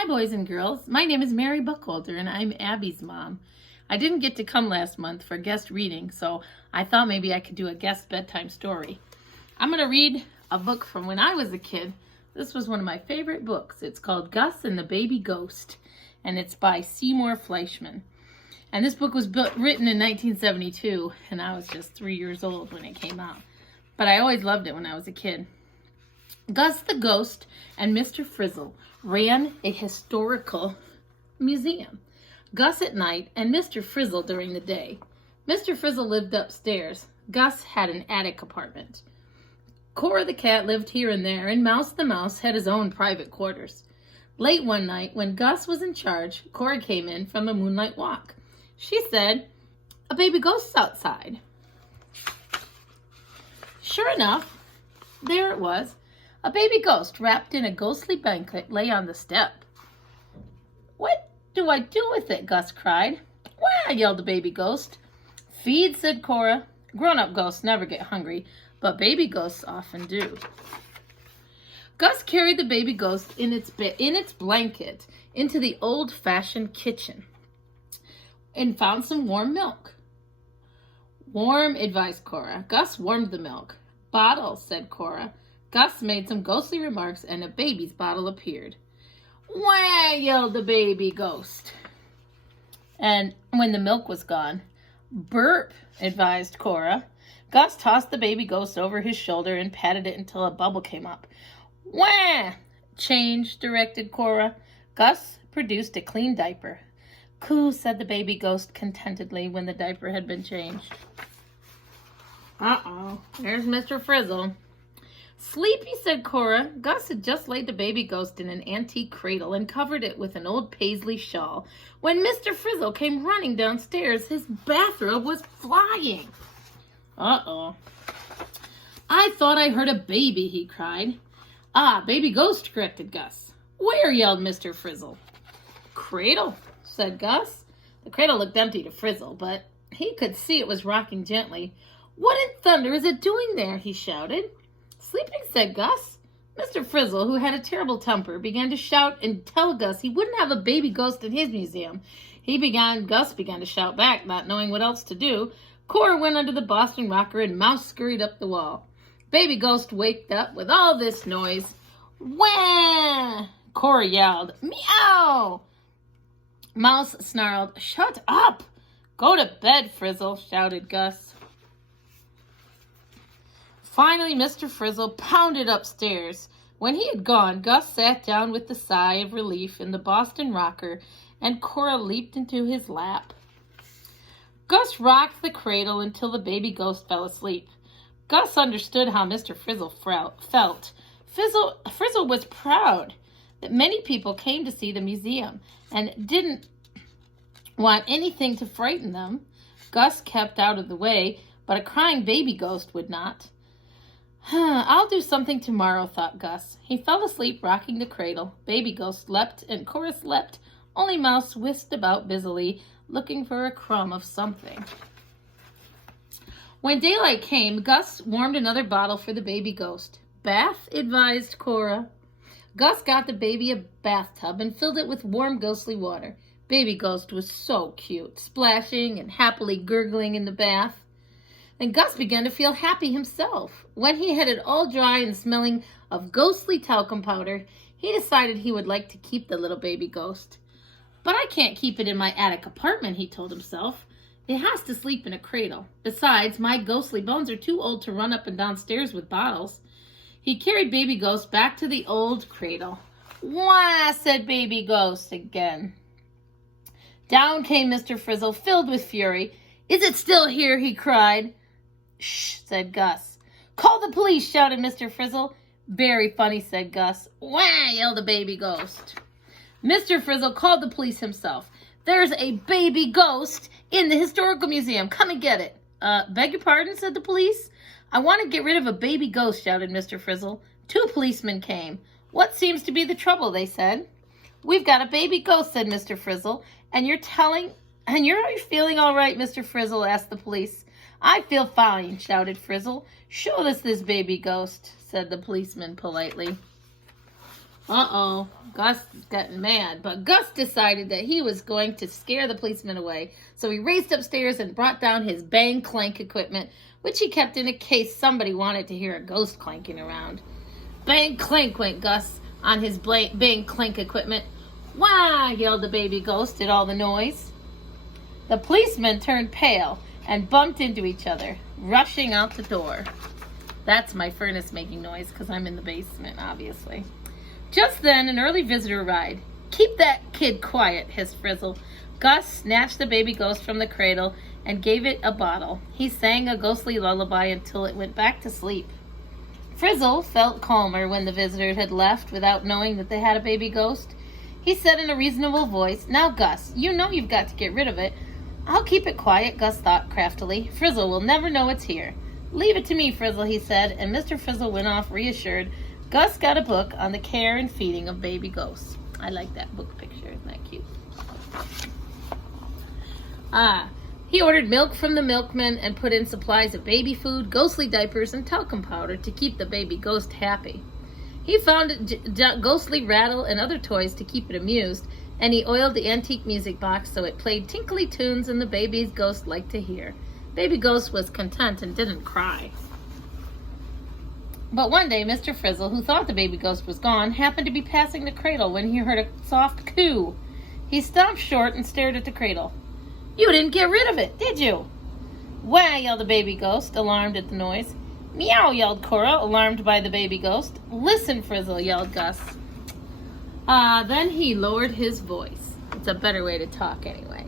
Hi, boys and girls. My name is Mary Buckholder, and I'm Abby's mom. I didn't get to come last month for guest reading, so I thought maybe I could do a guest bedtime story. I'm going to read a book from when I was a kid. This was one of my favorite books. It's called Gus and the Baby Ghost, and it's by Seymour Fleischman. And this book was written in 1972, and I was just 3 years old when it came out. But I always loved it when I was a kid. Gus the Ghost and Mr. Frizzle ran a historical museum. Gus at night and Mr. Frizzle during the day. Mr. Frizzle lived upstairs. Gus had an attic apartment. Cora the cat lived here and there, and Mouse the mouse had his own private quarters. Late one night, when Gus was in charge, Cora came in from a moonlight walk. She said, "A baby ghost's outside." Sure enough, there it was. A baby ghost wrapped in a ghostly blanket lay on the step. "What do I do with it?" Gus cried. "Wah!" yelled the baby ghost. "Feed," said Cora. Grown-up ghosts never get hungry, but baby ghosts often do. Gus carried the baby ghost in its blanket into the old-fashioned kitchen and found some warm milk. "Warm," advised Cora. Gus warmed the milk. "Bottle," said Cora. Gus made some ghostly remarks, and a baby's bottle appeared. "Wah!" yelled the baby ghost. And when the milk was gone, "Burp," advised Cora. Gus tossed the baby ghost over his shoulder and patted it until a bubble came up. "Wah!" "Change," directed Cora. Gus produced a clean diaper. "Coo," said the baby ghost contentedly when the diaper had been changed. "Uh-oh, there's Mr. Frizzle." "Sleepy," said Cora. Gus had just laid the baby ghost in an antique cradle and covered it with an old paisley shawl. When Mr. Frizzle came running downstairs, his bathrobe was flying. "Uh-oh. I thought I heard a baby," he cried. "Ah, baby ghost," corrected Gus. "Where?" yelled Mr. Frizzle. "Cradle," said Gus. The cradle looked empty to Frizzle, but he could see it was rocking gently. "What in thunder is it doing there?" he shouted. "Sleeping," said Gus. Mr. Frizzle, who had a terrible temper, began to shout and tell Gus he wouldn't have a baby ghost in his museum. Gus began to shout back, not knowing what else to do. Cora went under the Boston rocker, and Mouse scurried up the wall. Baby ghost waked up with all this noise. "Wah!" Cora yelled. "Meow!" Mouse snarled. "Shut up! Go to bed, Frizzle," shouted Gus. Finally, Mr. Frizzle pounded upstairs. When he had gone, Gus sat down with a sigh of relief in the Boston rocker, and Cora leaped into his lap. Gus rocked the cradle until the baby ghost fell asleep. Gus understood how Mr. Frizzle felt. Frizzle was proud that many people came to see the museum and didn't want anything to frighten them. Gus kept out of the way, but a crying baby ghost would not. "I'll do something tomorrow," thought Gus. He fell asleep rocking the cradle. Baby ghost leapt and Cora slept. Only Mouse whisked about busily, looking for a crumb of something. When daylight came, Gus warmed another bottle for the baby ghost. "Bath," advised Cora. Gus got the baby a bathtub and filled it with warm ghostly water. Baby ghost was so cute, splashing and happily gurgling in the bath. And Gus began to feel happy himself. When he had it all dry and smelling of ghostly talcum powder, he decided he would like to keep the little baby ghost. "But I can't keep it in my attic apartment," he told himself. "It has to sleep in a cradle. Besides, my ghostly bones are too old to run up and down stairs with bottles." He carried baby ghost back to the old cradle. "Wah!" said baby ghost again. Down came Mr. Frizzle, filled with fury. "Is it still here?" he cried. "Shh," said Gus. "Call the police," shouted Mr. Frizzle. "Very funny," said Gus. "Wah!" yelled the baby ghost. Mr. Frizzle called the police himself. "There's a baby ghost in the historical museum. Come and get it." Beg your pardon," said the police. "I want to get rid of a baby ghost," shouted Mr. Frizzle. 2 policemen came. "What seems to be the trouble?" they said. "We've got a baby ghost," said Mr. Frizzle. And you're feeling all right, Mr. Frizzle?" asked the police. "I feel fine," shouted Frizzle. "Show us this baby ghost," said the policeman politely. Uh-oh. Gus got mad, but Gus decided that he was going to scare the policeman away. So he raced upstairs and brought down his bang clank equipment, which he kept in case somebody wanted to hear a ghost clanking around. Bang clank went Gus on his bang clank equipment. Wah! Yelled the baby ghost at all the noise. The policemen turned pale and bumped into each other, rushing out the door. That's my furnace making noise because I'm in the basement, obviously. Just then, an early visitor arrived. Keep that kid quiet, hissed Frizzle. Gus snatched the baby ghost from the cradle and gave it a bottle. He sang a ghostly lullaby until it went back to sleep. Frizzle felt calmer when the visitors had left without knowing that they had a baby ghost. He said in a reasonable voice, "Now, Gus, you know you've got to get rid of it." "I'll keep it quiet," Gus thought craftily. "Frizzle will never know it's here." "Leave it to me, Frizzle," he said, and Mr. Frizzle went off reassured. Gus got a book on the care and feeding of baby ghosts. I like that book picture. Isn't that cute? He ordered milk from the milkman and put in supplies of baby food, ghostly diapers, and talcum powder to keep the baby ghost happy. He found a ghostly rattle and other toys to keep it amused, and he oiled the antique music box so it played tinkly tunes and the baby's ghost liked to hear. Baby ghost was content and didn't cry. But one day, Mr. Frizzle, who thought the baby ghost was gone, happened to be passing the cradle when he heard a soft coo. He stopped short and stared at the cradle. "You didn't get rid of it, did you?" "Wah!" yelled the baby ghost, alarmed at the noise. "Meow!" yelled Cora, alarmed by the baby ghost. "Listen, Frizzle!" yelled Gus. Then he lowered his voice. It's a better way to talk anyway.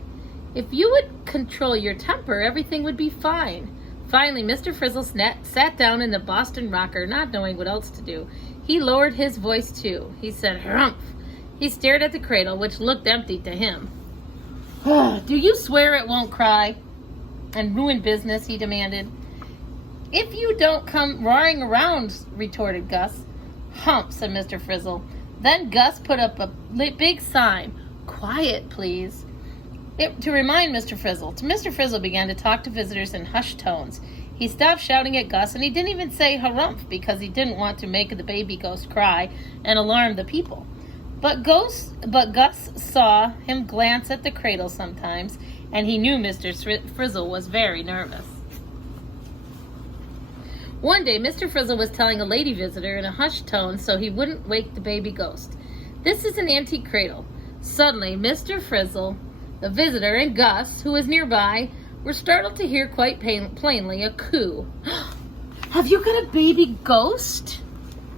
"If you would control your temper, everything would be fine." Finally, Mr. Frizzle sat down in the Boston rocker, not knowing what else to do. He lowered his voice, too. He said, "Harumph." He stared at the cradle, which looked empty to him. "Do you swear it won't cry and ruin business?" he demanded. "If you don't come roaring around," retorted Gus. "Hump," said Mr. Frizzle. Then Gus put up a big sign, "Quiet, please," to remind Mr. Frizzle. Mr. Frizzle began to talk to visitors in hushed tones. He stopped shouting at Gus, and he didn't even say harumph because he didn't want to make the baby ghost cry and alarm the people. But Gus saw him glance at the cradle sometimes, and he knew Mr. Frizzle was very nervous. One day, Mr. Frizzle was telling a lady visitor in a hushed tone so he wouldn't wake the baby ghost. "This is an antique cradle." Suddenly, Mr. Frizzle, the visitor, and Gus, who was nearby, were startled to hear quite plainly a coo. "Have you got a baby ghost?"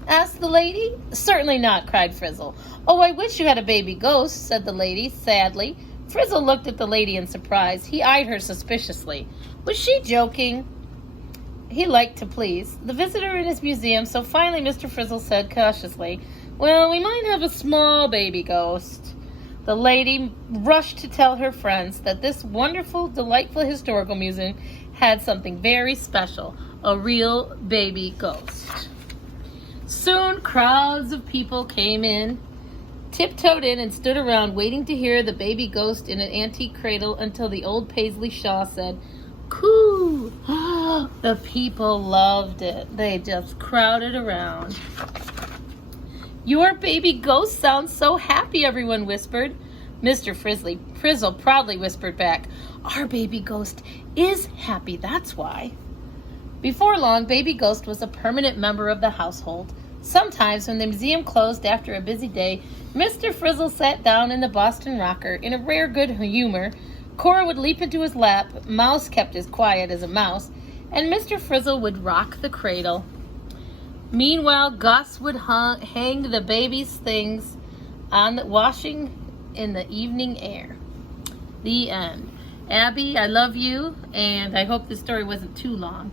asked the lady. "Certainly not," cried Frizzle. "Oh, I wish you had a baby ghost," said the lady sadly. Frizzle looked at the lady in surprise. He eyed her suspiciously. Was she joking? He liked to please the visitor in his museum, so finally Mr. Frizzle said cautiously, "Well, we might have a small baby ghost." The lady rushed to tell her friends that this wonderful, delightful historical museum had something very special, a real baby ghost. Soon crowds of people came in, tiptoed in, and stood around waiting to hear the baby ghost in an antique cradle until the old Paisley Shaw said, "Coo!" The people loved it. They just crowded around. "Your baby ghost sounds so happy," everyone whispered. Mr. Frizzle proudly whispered back, "Our baby ghost is happy, that's why." Before long, baby ghost was a permanent member of the household. Sometimes, when the museum closed after a busy day, Mr. Frizzle sat down in the Boston rocker in a rare good humor. Cora would leap into his lap, Mouse kept as quiet as a mouse, and Mr. Frizzle would rock the cradle. Meanwhile, Gus would hang the baby's things on the washing in the evening air. The end. Abby, I love you, and I hope this story wasn't too long.